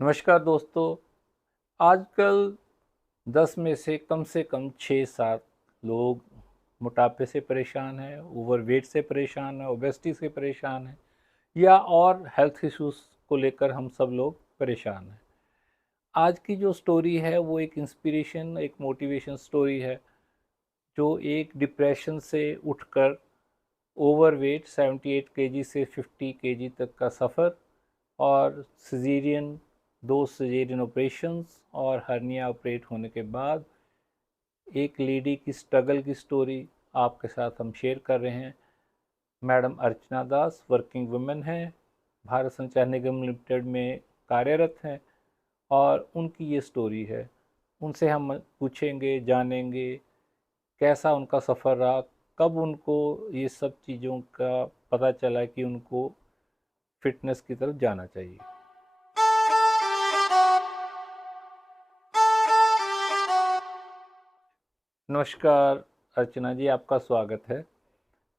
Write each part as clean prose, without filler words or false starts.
नमस्कार दोस्तों। आजकल 10 में से कम 6-7 लोग मोटापे से परेशान हैं, ओवरवेट से परेशान हैं, ओबेसिटी से परेशान हैं या और हेल्थ इश्यूज को लेकर हम सब लोग परेशान हैं। आज की जो स्टोरी है वो एक इंस्पिरेशन, एक मोटिवेशन स्टोरी है, जो एक डिप्रेशन से उठकर ओवरवेट 78 केजी से 50 केजी तक का सफ़र और सिजेरियन 2 सिजेरियन ऑपरेशंस और हर्निया ऑपरेट होने के बाद एक लेडी की स्ट्रगल की स्टोरी आपके साथ हम शेयर कर रहे हैं। मैडम अर्चना दास वर्किंग वुमेन हैं, भारत संचार निगम लिमिटेड में कार्यरत हैं और उनकी ये स्टोरी है। उनसे हम पूछेंगे, जानेंगे कैसा उनका सफ़र रहा, कब उनको ये सब चीज़ों का पता चला कि उनको फिटनेस की तरफ जाना चाहिए। नमस्कार अर्चना जी, आपका स्वागत है।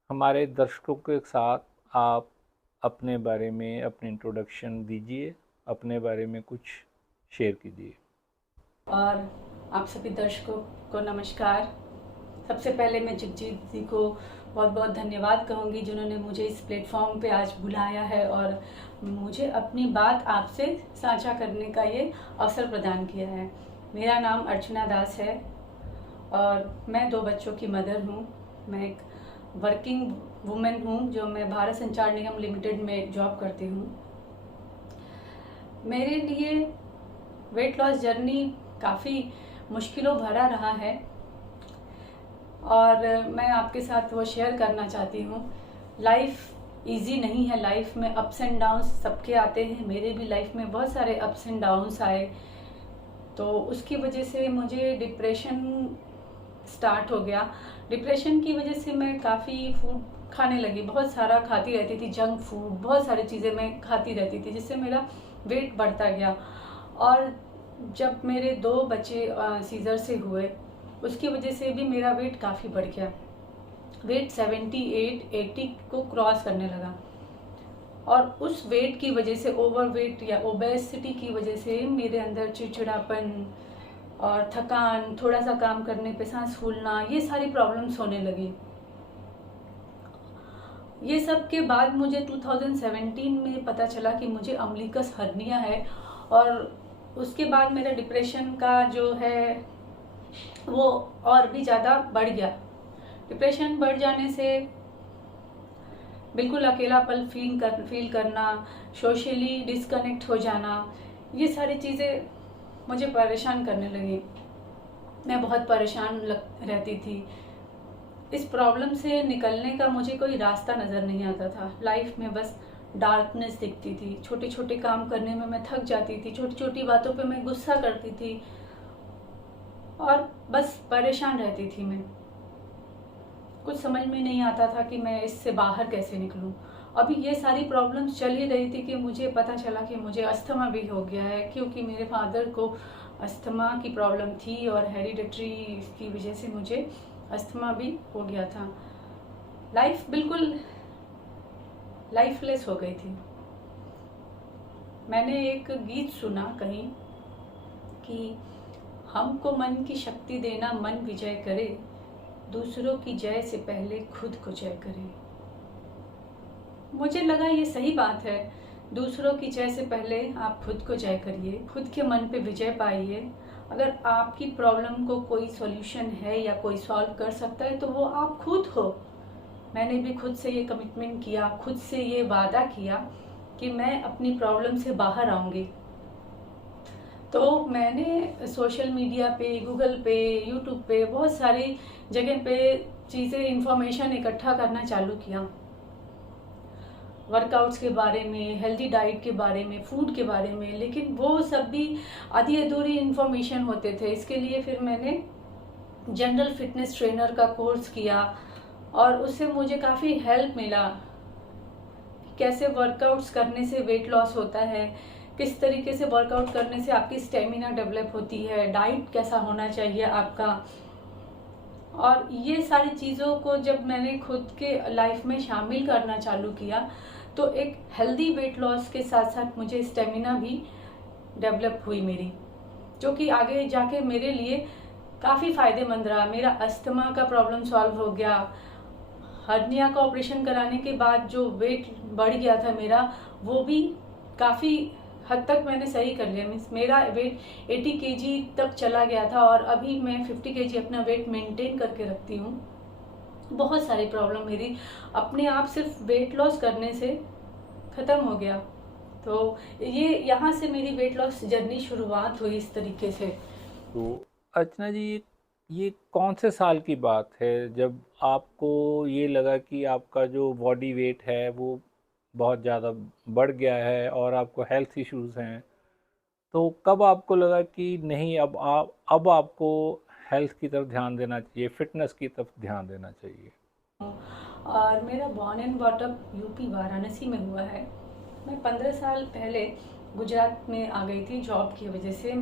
हमारे दर्शकों के साथ आप अपने बारे में अपनी इंट्रोडक्शन दीजिए, अपने बारे में कुछ शेयर कीजिए। और आप सभी दर्शकों को नमस्कार। सबसे पहले मैं जगजीत जी को बहुत बहुत धन्यवाद कहूँगी जिन्होंने मुझे इस प्लेटफॉर्म पे आज बुलाया है और मुझे अपनी बात आपसे साझा करने का ये अवसर प्रदान किया है। मेरा नाम अर्चना दास है और मैं 2 बच्चों की मदर हूँ। मैं एक वर्किंग वुमेन हूँ जो मैं भारत संचार निगम लिमिटेड में जॉब करती हूँ। मेरे लिए वेट लॉस जर्नी काफ़ी मुश्किलों भरा रहा है और मैं आपके साथ वो शेयर करना चाहती हूँ। लाइफ इजी नहीं है, लाइफ में अप्स एंड डाउन्स सबके आते हैं। मेरे भी लाइफ में बहुत सारे अप्स एंड डाउन्स आए, तो उसकी वजह से मुझे डिप्रेशन स्टार्ट हो गया। डिप्रेशन की वजह से मैं काफ़ी फूड खाने लगी, बहुत सारा खाती रहती थी, जंक फूड, बहुत सारी चीज़ें मैं खाती रहती थी जिससे मेरा वेट बढ़ता गया। और जब मेरे 2 बच्चे सीजर से हुए उसकी वजह से भी मेरा वेट काफ़ी बढ़ गया। वेट 78-80 को क्रॉस करने लगा और उस वेट की वजह से, ओवर वेट या ओबेसिटी की वजह से मेरे अंदर चिड़चिड़ापन और थकान, थोड़ा सा काम करने पे सांस फूलना, ये सारी प्रॉब्लम्स होने लगी। ये सब के बाद मुझे 2017 में पता चला कि मुझे अम्बिलिकस हर्निया है और उसके बाद मेरा डिप्रेशन का जो है वो और भी ज़्यादा बढ़ गया। डिप्रेशन बढ़ जाने से बिल्कुल अकेलापन फील करना, सोशली डिस्कनेक्ट हो जाना, ये सारी चीज़ें मुझे परेशान करने लगी। मैं बहुत परेशान रहती थी। इस प्रॉब्लम से निकलने का मुझे कोई रास्ता नज़र नहीं आता था। लाइफ में बस डार्कनेस दिखती थी। छोटे छोटे काम करने में मैं थक जाती थी, छोटी छोटी बातों पे मैं गुस्सा करती थी और बस परेशान रहती थी। मैं कुछ समझ में नहीं आता था कि मैं इससे बाहर कैसे निकलूं। अभी ये सारी प्रॉब्लम्स चल ही रही थी कि मुझे पता चला कि मुझे अस्थमा भी हो गया है, क्योंकि मेरे फादर को अस्थमा की प्रॉब्लम थी और हेरिडिटरी की वजह से मुझे अस्थमा भी हो गया था। लाइफ बिल्कुल लाइफलेस हो गई थी। मैंने एक गीत सुना कहीं कि हमको मन की शक्ति देना, मन विजय करे, दूसरों की जय से पहले खुद को जय करे। मुझे लगा ये सही बात है। दूसरों की जय से पहले आप खुद को जय करिए, खुद के मन पे विजय पाइए। अगर आपकी प्रॉब्लम को कोई सॉल्यूशन है या कोई सॉल्व कर सकता है तो वो आप खुद हो। मैंने भी खुद से ये कमिटमेंट किया, खुद से ये वादा किया कि मैं अपनी प्रॉब्लम से बाहर आऊँगी। तो मैंने सोशल मीडिया पे, गूगल पे, यूट्यूब पे, बहुत सारी जगह पे चीज़ें, इंफॉर्मेशन इकट्ठा करना चालू किया। वर्कआउट्स के बारे में, हेल्दी डाइट के बारे में, फूड के बारे में, लेकिन वो सब भी आधी अधूरी इंफॉर्मेशन होते थे। इसके लिए फिर मैंने जनरल फिटनेस ट्रेनर का कोर्स किया और उससे मुझे काफ़ी हेल्प मिला। कैसे वर्कआउट्स करने से वेट लॉस होता है, किस तरीके से वर्कआउट करने से आपकी स्टेमिना डेवलप होती है, डाइट कैसा होना चाहिए आपका। और ये सारी चीज़ों को जब मैंने खुद के लाइफ में शामिल करना चालू किया तो एक हेल्दी वेट लॉस के साथ साथ मुझे स्टेमिना भी डेवलप हुई मेरी, जो कि आगे जाके मेरे लिए काफ़ी फ़ायदेमंद रहा। मेरा अस्थमा का प्रॉब्लम सॉल्व हो गया। हर्निया का ऑपरेशन कराने के बाद जो वेट बढ़ गया था मेरा, वो भी काफ़ी हद तक मैंने सही कर लिया। मीन्स मेरा वेट 80 केजी तक चला गया था और अभी मैं 50 केजी अपना वेट मेंटेन करके रखती हूँ। बहुत सारी प्रॉब्लम मेरी अपने आप सिर्फ वेट लॉस करने से ख़त्म हो गया। तो ये यहाँ से मेरी वेट लॉस जर्नी शुरुआत हुई इस तरीके से। तो अर्चना जी, ये कौन से साल की बात है जब आपको ये लगा कि आपका जो बॉडी वेट है वो बहुत ज़्यादा बढ़ गया है और आपको हेल्थ इश्यूज हैं? तो कब आपको लगा कि नहीं, अब आपको हेल्थ की तरफ ध्यान देना चाहिए, फिटनेस की तरफ ध्यान देना चाहिए? और मेरा born and brought up UP Varanasi में हुआ है। मैं 15 साल पहले गुजरात में आ गई थी जॉब की वजह से।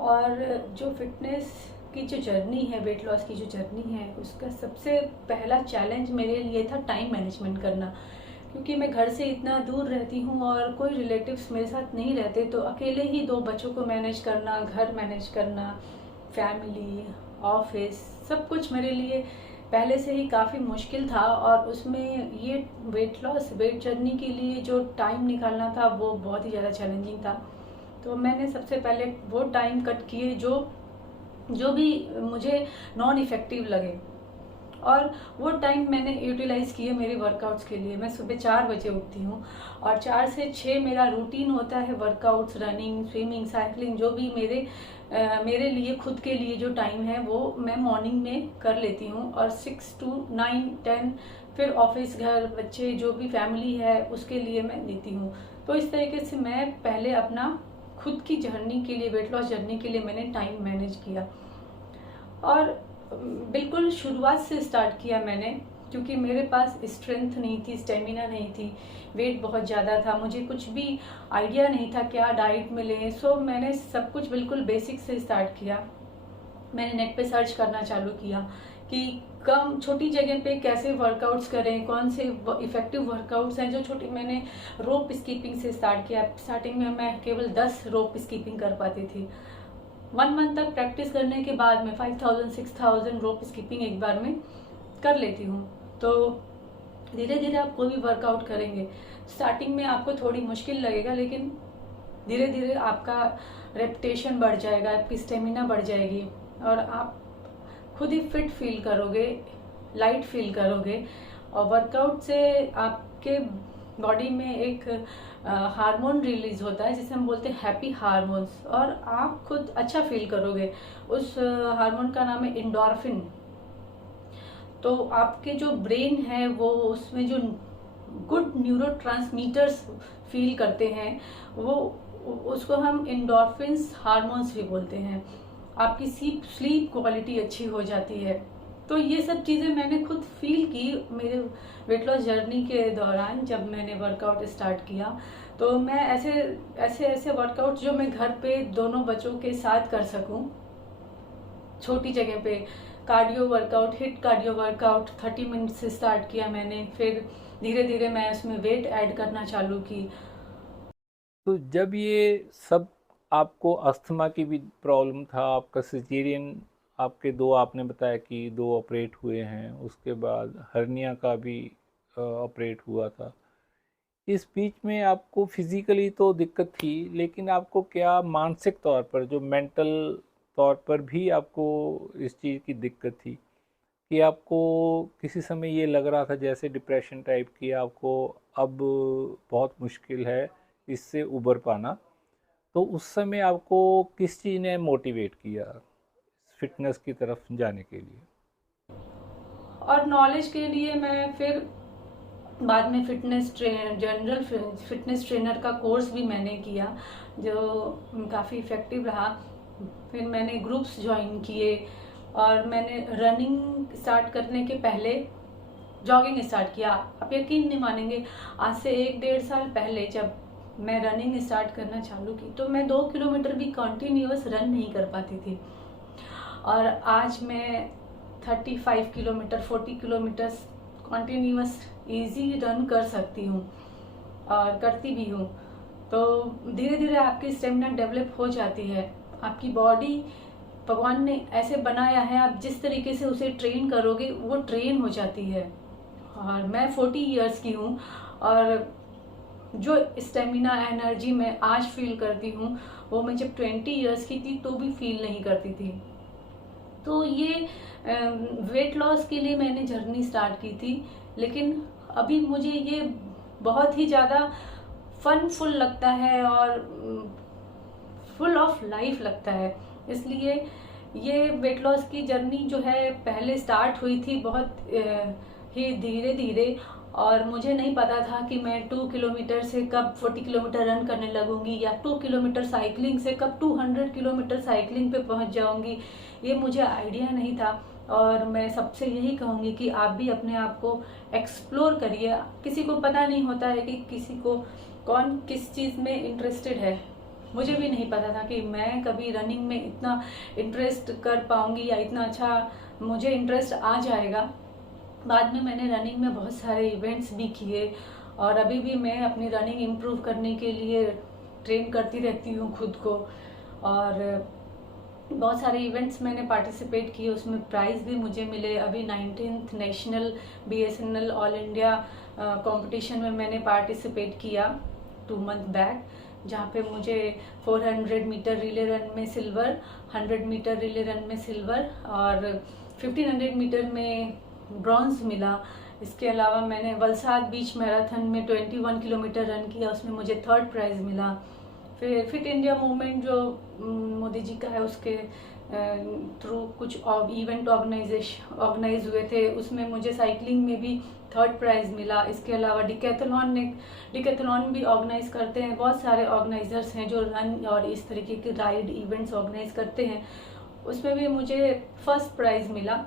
और जो फिटनेस की जो जर्नी है, वेट लॉस की जो जर्नी है, उसका सबसे पहला चैलेंज मेरे लिए था टाइम मैनेजमेंट करना। क्योंकि मैं घर से इतना दूर रहती हूँ और कोई रिलेटिव्स मेरे साथ नहीं रहते, तो अकेले ही 2 बच्चों को मैनेज करना, घर मैनेज करना, फैमिली, ऑफिस, सब कुछ मेरे लिए पहले से ही काफ़ी मुश्किल था। और उसमें ये वेट लॉस, वेट जर्नी के लिए जो टाइम निकालना था वो बहुत ही ज़्यादा चैलेंजिंग था। तो मैंने सबसे पहले वो टाइम कट किए जो भी मुझे नॉन इफ़ेक्टिव लगे, और वो टाइम मैंने यूटिलाइज़ किए मेरे वर्कआउट्स के लिए। मैं सुबह 4 बजे उठती हूँ और 4 से 6 मेरा रूटीन होता है वर्कआउट्स, रनिंग, स्विमिंग, साइकिलिंग, जो भी मेरे लिए खुद के लिए जो टाइम है वो मैं मॉर्निंग में कर लेती हूँ। और 6 to 9, 10 फिर ऑफिस, घर, बच्चे, जो भी फैमिली है उसके लिए मैं देती हूँ। तो इस तरीके से मैं पहले अपना खुद की जर्नी के लिए, वेट लॉस जर्नी के लिए मैंने टाइम मैनेज किया। और बिल्कुल शुरुआत से स्टार्ट किया मैंने, क्योंकि मेरे पास स्ट्रेंथ नहीं थी, स्टेमिना नहीं थी, वेट बहुत ज़्यादा था, मुझे कुछ भी आइडिया नहीं था क्या डाइट में लें। सो मैंने सब कुछ बिल्कुल बेसिक से स्टार्ट किया। मैंने नेट पे सर्च करना चालू किया कि कम छोटी जगह पे कैसे वर्कआउट्स करें, कौन से इफेक्टिव वर्कआउट्स हैं जो छोटी। मैंने रोप स्कीपिंग से स्टार्ट किया। स्टार्टिंग में मैं केवल 10 रोप स्कीपिंग कर पाती थी। 1 मंथ तक प्रैक्टिस करने के बाद मैं 5000 6000 रोप स्कीपिंग एक बार में कर लेती हूँ। तो धीरे धीरे आप कोई भी वर्कआउट करेंगे, स्टार्टिंग में आपको थोड़ी मुश्किल लगेगा, लेकिन धीरे धीरे आपका रेपुटेशन बढ़ जाएगा, आपकी स्टेमिना बढ़ जाएगी और आप खुद ही फिट फील करोगे, लाइट फील करोगे। और वर्कआउट से आपके बॉडी में एक हार्मोन रिलीज होता है जिसे हम बोलते हैं हैप्पी हार्मोन्स, और आप खुद अच्छा फील करोगे। उस हार्मोन का नाम है एंडोर्फिन। तो आपके जो ब्रेन है वो उसमें जो गुड न्यूरोट्रांसमीटर्स फील करते हैं, वो उसको हम एंडोर्फिन्स हार्मोन्स भी बोलते हैं। आपकी स्लीप क्वालिटी अच्छी हो जाती है। तो ये सब चीज़ें मैंने खुद फील की मेरे वेट लॉस जर्नी के दौरान। जब मैंने वर्कआउट स्टार्ट किया तो मैं ऐसे वर्कआउट जो मैं घर पे दोनों बच्चों के साथ कर सकूं, छोटी जगह पे, cardio workout, hit cardio workout 30 minute से स्टार्ट किया मैंने। फिर धीरे धीरे मैं उसमें वेट ऐड करना चालू की। तो जब ये सब, आपको अस्थमा की भी प्रॉब्लम था, आपका सिजेरियन, आपके 2, आपने बताया कि 2 ऑपरेट हुए हैं, उसके बाद हर्निया का भी ऑपरेट हुआ था। इस बीच में आपको फिज़िकली तो दिक्कत थी, लेकिन आपको क्या मानसिक तौर पर, जो मेंटल तौर पर भी आपको इस चीज़ की दिक्कत थी कि आपको किसी समय ये लग रहा था जैसे डिप्रेशन टाइप की, आपको अब बहुत मुश्किल है इससे उबर पाना? तो उस समय आपको किस चीज़ ने मोटिवेट किया फिटनेस की तरफ जाने के लिए? और नॉलेज के लिए मैं फिर बाद में जनरल फिटनेस ट्रेनर का कोर्स भी मैंने किया, जो काफ़ी इफ़ेक्टिव रहा। फिर मैंने ग्रुप्स ज्वाइन किए और मैंने रनिंग स्टार्ट करने के पहले जॉगिंग स्टार्ट किया। आप यकीन नहीं मानेंगे, आज से 1-1.5 साल पहले जब मैं रनिंग स्टार्ट करना चालू की तो मैं 2 किलोमीटर भी कंटिन्यूअस रन नहीं कर पाती थी। और आज मैं 35 kilometre, 40 kilometre continuous easy run कर सकती हूँ और करती भी हूँ। तो धीरे धीरे आपकी स्टेमिना डेवलप हो जाती है। आपकी बॉडी भगवान ने ऐसे बनाया है, आप जिस तरीके से उसे ट्रेन करोगे वो ट्रेन हो जाती है। और मैं 40 इयर्स की हूँ और जो स्टेमिना एनर्जी मैं आज फील करती हूँ वो मैं जब 20 इयर्स की थी तो भी फील नहीं करती थी। तो ये वेट लॉस के लिए मैंने जर्नी स्टार्ट की थी, लेकिन अभी मुझे ये बहुत ही ज़्यादा फुल लगता है और फुल ऑफ लाइफ लगता है। इसलिए ये वेट लॉस की जर्नी जो है पहले स्टार्ट हुई थी बहुत ही धीरे धीरे, और मुझे नहीं पता था कि मैं 2 किलोमीटर से कब 40 किलोमीटर रन करने लगूंगी या 2 किलोमीटर साइकिलिंग से कब 200 किलोमीटर साइकिलिंग पे पहुंच जाऊंगी। ये मुझे आइडिया नहीं था। और मैं सबसे यही कहूंगी कि आप भी अपने आप को एक्सप्लोर करिए। किसी को पता नहीं होता है कि किसी को कौन किस चीज़ में इंटरेस्टेड है। मुझे भी नहीं पता था कि मैं कभी रनिंग में इतना इंटरेस्ट कर पाऊंगी या इतना अच्छा मुझे इंटरेस्ट आ जाएगा। बाद में मैंने रनिंग में बहुत सारे इवेंट्स भी किए और अभी भी मैं अपनी रनिंग इम्प्रूव करने के लिए ट्रेन करती रहती हूँ खुद को। और बहुत सारे इवेंट्स मैंने पार्टिसिपेट किए, उसमें प्राइज़ भी मुझे मिले। अभी 19th national BSNL all India competition में मैंने पार्टिसिपेट किया 2 मंथ बैक, जहाँ पे मुझे 400 मीटर रिले रन में सिल्वर, 100 मीटर रिले रन में सिल्वर और 1500 मीटर में ब्रॉन्ज मिला। इसके अलावा मैंने वलसाड बीच मैराथन में 21 किलोमीटर रन किया, उसमें मुझे 3rd प्राइज़ मिला। फिर फिट इंडिया मूवमेंट जो मोदी जी का है उसके थ्रू कुछ इवेंट ऑर्गेनाइज हुए थे, उसमें मुझे साइकिलिंग में भी 3rd प्राइज़ मिला। इसके अलावा डिकैथलॉन भी ऑर्गेनाइज करते हैं, बहुत सारे ऑर्गेनाइजर्स हैं जो रन और इस तरीके के राइड इवेंट्स ऑर्गेनाइज करते हैं, उसमें भी मुझे 1st प्राइज़ मिला।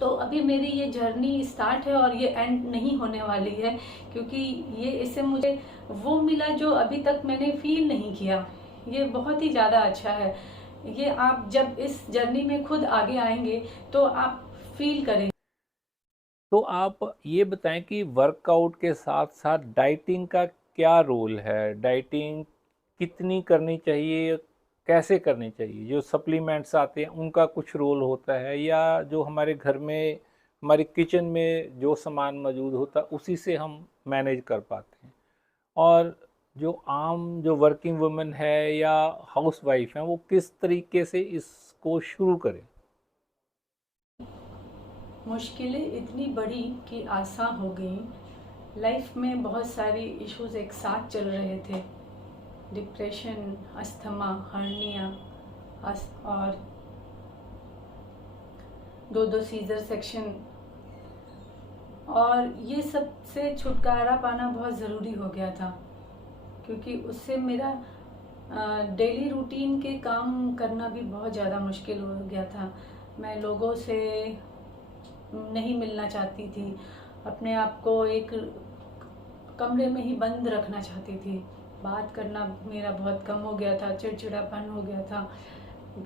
तो अभी मेरी ये जर्नी स्टार्ट है और ये एंड नहीं होने वाली है, क्योंकि ये इससे मुझे वो मिला जो अभी तक मैंने फील नहीं किया। ये बहुत ही ज़्यादा अच्छा है। ये आप जब इस जर्नी में खुद आगे आएंगे तो आप फील करेंगे। तो आप ये बताएं कि वर्कआउट के साथ साथ डाइटिंग का क्या रोल है? डाइटिंग कितनी करनी चाहिए, कैसे करनी चाहिए? जो सप्लीमेंट्स आते हैं उनका कुछ रोल होता है, या जो हमारे घर में हमारे किचन में जो सामान मौजूद होता है उसी से हम मैनेज कर पाते हैं? और जो आम जो वर्किंग वुमेन है या हाउस वाइफ हैं वो किस तरीके से इसको शुरू करें? मुश्किलें इतनी बड़ी कि आसान हो गई। लाइफ में बहुत सारी इश्यूज एक साथ चल रहे थे, डिप्रेशन, अस्थमा, हर्निया और 2 सीजर सेक्शन, और ये सब से छुटकारा पाना बहुत ज़रूरी हो गया था, क्योंकि उससे मेरा डेली रूटीन के काम करना भी बहुत ज़्यादा मुश्किल हो गया था। मैं लोगों से नहीं मिलना चाहती थी, अपने आप को एक कमरे में ही बंद रखना चाहती थी, बात करना मेरा बहुत कम हो गया था, चिड़चिड़ापन हो गया था,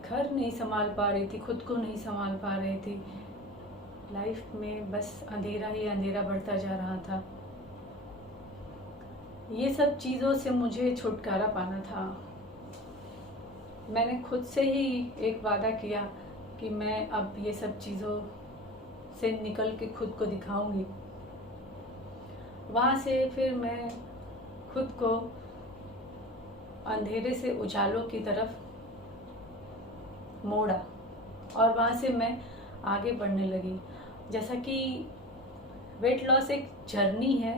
घर नहीं संभाल पा रही थी, खुद को नहीं संभाल पा रही थी। लाइफ में बस अंधेरा ही अंधेरा बढ़ता जा रहा था। ये सब चीज़ों से मुझे छुटकारा पाना था। मैंने खुद से ही एक वादा किया कि मैं अब ये सब चीज़ों से निकल के खुद को दिखाऊंगी। वहाँ से फिर मैं खुद को अंधेरे से उजालों की तरफ मोड़ा और वहाँ से मैं आगे बढ़ने लगी। जैसा कि वेट लॉस एक जर्नी है,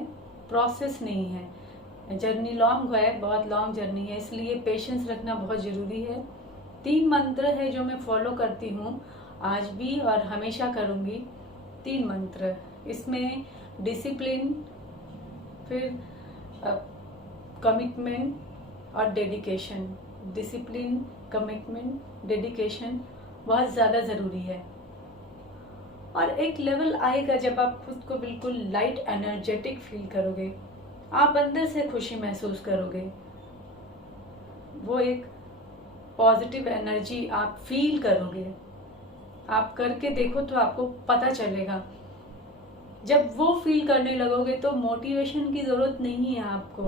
प्रोसेस नहीं है। जर्नी लॉन्ग है, बहुत लॉन्ग जर्नी है, इसलिए पेशेंस रखना बहुत ज़रूरी है। 3 मंत्र है जो मैं फॉलो करती हूँ आज भी और हमेशा करूँगी। 3 मंत्र, इसमें डिसिप्लिन, फिर कमिटमेंट और डेडिकेशन। डिसिप्लिन, कमिटमेंट, डेडिकेशन बहुत ज़्यादा ज़रूरी है। और एक लेवल आएगा जब आप खुद को बिल्कुल लाइट एनर्जेटिक फील करोगे, आप अंदर से खुशी महसूस करोगे, वो एक पॉजिटिव एनर्जी आप फील करोगे। आप करके देखो तो आपको पता चलेगा। जब वो फील करने लगोगे तो मोटिवेशन की ज़रूरत नहीं है आपको।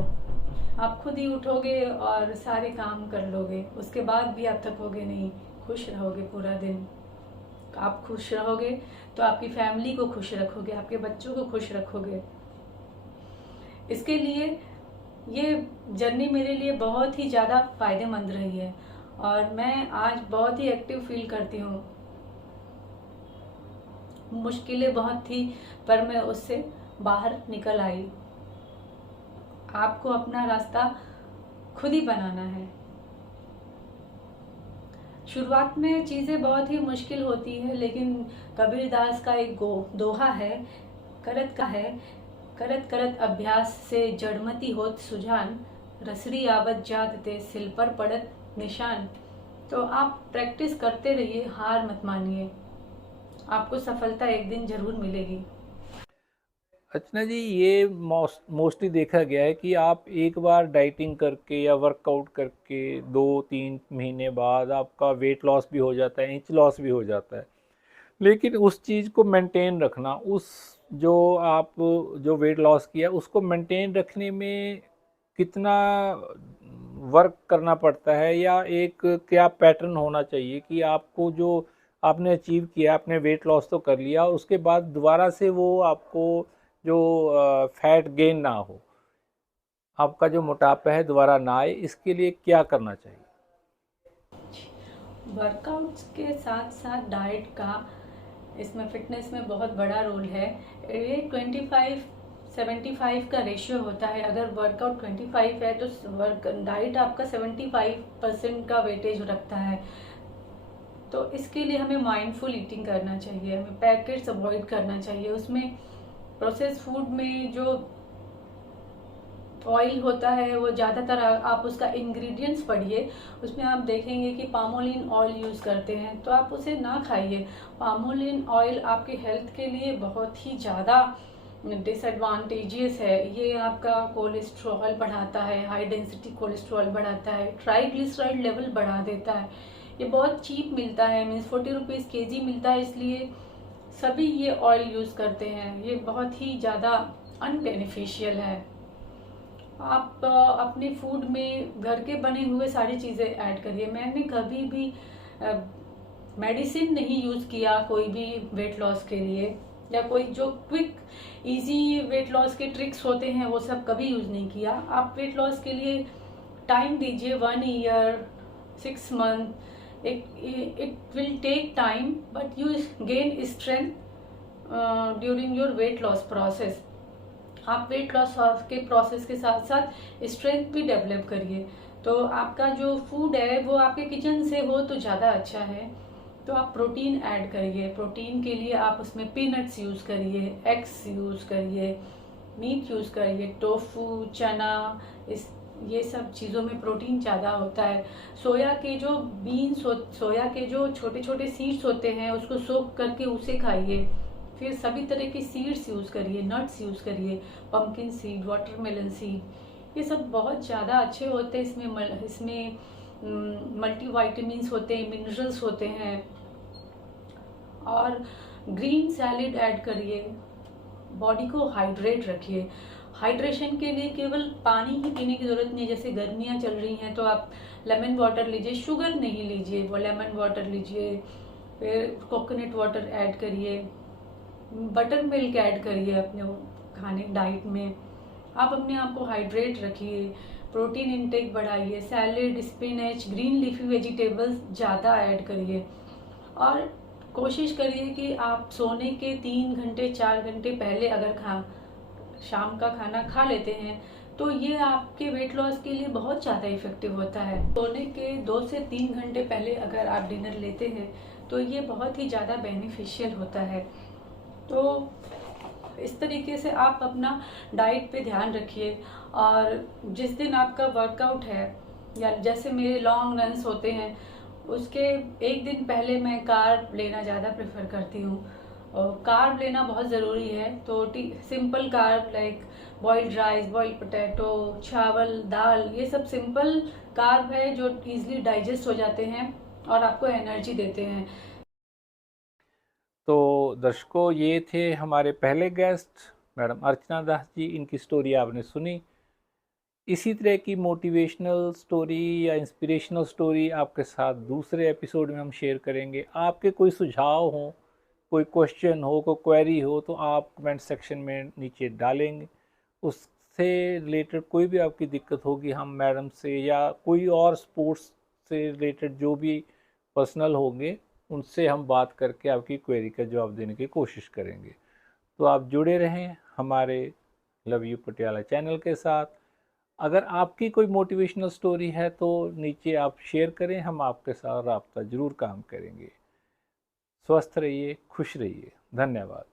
आप खुद ही उठोगे और सारे काम कर लोगे, उसके बाद भी आप थकोगे नहीं, खुश रहोगे पूरा दिन। आप खुश रहोगे तो आपकी फैमिली को खुश रखोगे, आपके बच्चों को खुश रखोगे। इसके लिए ये जर्नी मेरे लिए बहुत ही ज़्यादा फायदेमंद रही है और मैं आज बहुत ही एक्टिव फील करती हूँ। मुश्किलें बहुत थी पर मैं उससे बाहर निकल आई। आपको अपना रास्ता खुद ही बनाना है। शुरुआत में चीज़ें बहुत ही मुश्किल होती है, लेकिन कबीरदास का एक दोहा है, करत का है, करत करत अभ्यास से जड़मति होत सुजान, रसरी आवत जात ते सिल पर पड़त निशान। तो आप प्रैक्टिस करते रहिए, हार मत मानिए, आपको सफलता एक दिन जरूर मिलेगी। अर्चना जी, ये मोस्टली देखा गया है कि आप एक बार डाइटिंग करके या वर्कआउट करके 2-3 महीने बाद आपका वेट लॉस भी हो जाता है, इंच लॉस भी हो जाता है, लेकिन उस चीज़ को मेंटेन रखना, उस जो आप जो वेट लॉस किया उसको मेंटेन रखने में कितना वर्क करना पड़ता है, या एक क्या पैटर्न होना चाहिए कि आपको जो आपने अचीव किया, आपने वेट लॉस तो कर लिया, उसके बाद दोबारा से वो आपको जो फैट गेन ना हो, आपका जो मोटापा है दोबारा ना आए, इसके लिए क्या करना चाहिए? वर्कआउट्स के साथ साथ डाइट का इसमें फिटनेस में बहुत बड़ा रोल है। ये 25-75 का रेशियो होता है। अगर वर्कआउट 25 है तो डाइट आपका 75% का वेटेज रखता है। तो इसके लिए हमें माइंडफुल ईटिंग करना चाहिए, हमें पैकेट्स अवॉइड करना चाहिए। उसमें प्रोसेस फूड में जो ऑयल होता है वो ज़्यादातर आप उसका इंग्रेडिएंट्स पढ़िए, उसमें आप देखेंगे कि पामोलिन ऑयल यूज़ करते हैं, तो आप उसे ना खाइए। पामोलिन ऑयल आपके हेल्थ के लिए बहुत ही ज़्यादा डिसएडवांटेजियस है। ये आपका कोलेस्ट्रॉल बढ़ाता है, हाई डेंसिटी कोलेस्ट्रॉल बढ़ाता है, ट्राइग्लिसराइड लेवल बढ़ा देता है। ये बहुत चीप मिलता है, मीन्स 40 रुपीज़ kg मिलता है, इसलिए सभी ये ऑयल यूज़ करते हैं। ये बहुत ही ज़्यादा अनबेनिफिशियल है। आप अपने फूड में घर के बने हुए सारी चीज़ें ऐड करिए। मैंने कभी भी मेडिसिन नहीं यूज़ किया कोई भी वेट लॉस के लिए, या कोई जो क्विक इजी वेट लॉस के ट्रिक्स होते हैं वो सब कभी यूज़ नहीं किया। आप वेट लॉस के लिए टाइम दीजिए, 1 year, 6 month, it will take time but you gain strength during your weight loss process. आप वेट लॉस के प्रोसेस के साथ साथ स्ट्रेंथ भी डेवलप करिए। तो आपका जो फूड है वो आपके किचन से हो तो ज़्यादा अच्छा है। तो आप प्रोटीन ऐड करिए। प्रोटीन के लिए आप उसमें पीनट्स यूज़ करिए, एग्स यूज़ करिए, मीट यूज़ करिए, टोफू, चना, ये सब चीज़ों में प्रोटीन ज़्यादा होता है। सोया के जो सोया के जो छोटे छोटे सीड्स होते हैं उसको सोक करके उसे खाइए। फिर सभी तरह की सीड्स यूज़ करिए, नट्स यूज़ करिए, पम्पकिन सीड, वाटरमेलन सीड, ये सब बहुत ज़्यादा अच्छे होते हैं। इसमें मल्टीविटामिन्स होते हैं, मिनरल्स होते हैं। और ग्रीन सैलेड ऐड करिए, बॉडी को हाइड्रेट रखिए। हाइड्रेशन के लिए केवल पानी ही पीने की ज़रूरत नहीं है। जैसे गर्मियाँ चल रही हैं तो आप लेमन वाटर लीजिए, शुगर नहीं लीजिए, वो लेमन वाटर लीजिए। फिर कोकोनट वाटर ऐड करिए, बटर मिल्क ऐड करिए अपने खाने डाइट में। आप अपने आप को हाइड्रेट रखिए, प्रोटीन इंटेक बढ़ाइए, salad, spinach, green leafy vegetables ज़्यादा ऐड करिए। और कोशिश करिए कि आप सोने के 3 घंटे 4 घंटे पहले अगर शाम का खाना खा लेते हैं तो ये आपके वेट लॉस के लिए बहुत ज़्यादा इफेक्टिव होता है। सोने के 2 से 3 घंटे पहले अगर आप डिनर लेते हैं तो ये बहुत ही ज़्यादा बेनिफिशियल होता है। तो इस तरीके से आप अपना डाइट पे ध्यान रखिए। और जिस दिन आपका वर्कआउट है या जैसे मेरे लॉन्ग रन्स होते हैं उसके एक दिन पहले मैं कार्ब लेना ज़्यादा प्रेफर करती हूँ। और कार्ब लेना बहुत ज़रूरी है। तो simple carb like boiled rice, boiled potato, चावल, दाल, ये सब सिंपल कार्ब है जो इजीली डाइजेस्ट हो जाते हैं और आपको एनर्जी देते हैं। तो दर्शकों, ये थे हमारे पहले गेस्ट मैडम अर्चना दास जी। इनकी स्टोरी आपने सुनी। इसी तरह की मोटिवेशनल स्टोरी या इंस्पिरेशनल स्टोरी आपके साथ दूसरे एपिसोड में हम शेयर करेंगे। आपके कोई सुझाव हों, कोई क्वेश्चन हो, कोई क्वेरी हो, तो आप कमेंट सेक्शन में नीचे डालेंगे। उससे रिलेटेड कोई भी आपकी दिक्कत होगी, हम मैडम से या कोई और स्पोर्ट्स से रिलेटेड जो भी पर्सनल होंगे, उनसे हम बात करके आपकी क्वेरी का जवाब देने की कोशिश करेंगे। तो आप जुड़े रहें हमारे लव यू पटियाला चैनल के साथ। अगर आपकी कोई मोटिवेशनल स्टोरी है तो नीचे आप शेयर करें, हम आपके साथ राब्ता ज़रूर काम करेंगे। स्वस्थ रहिए, खुश रहिए। धन्यवाद।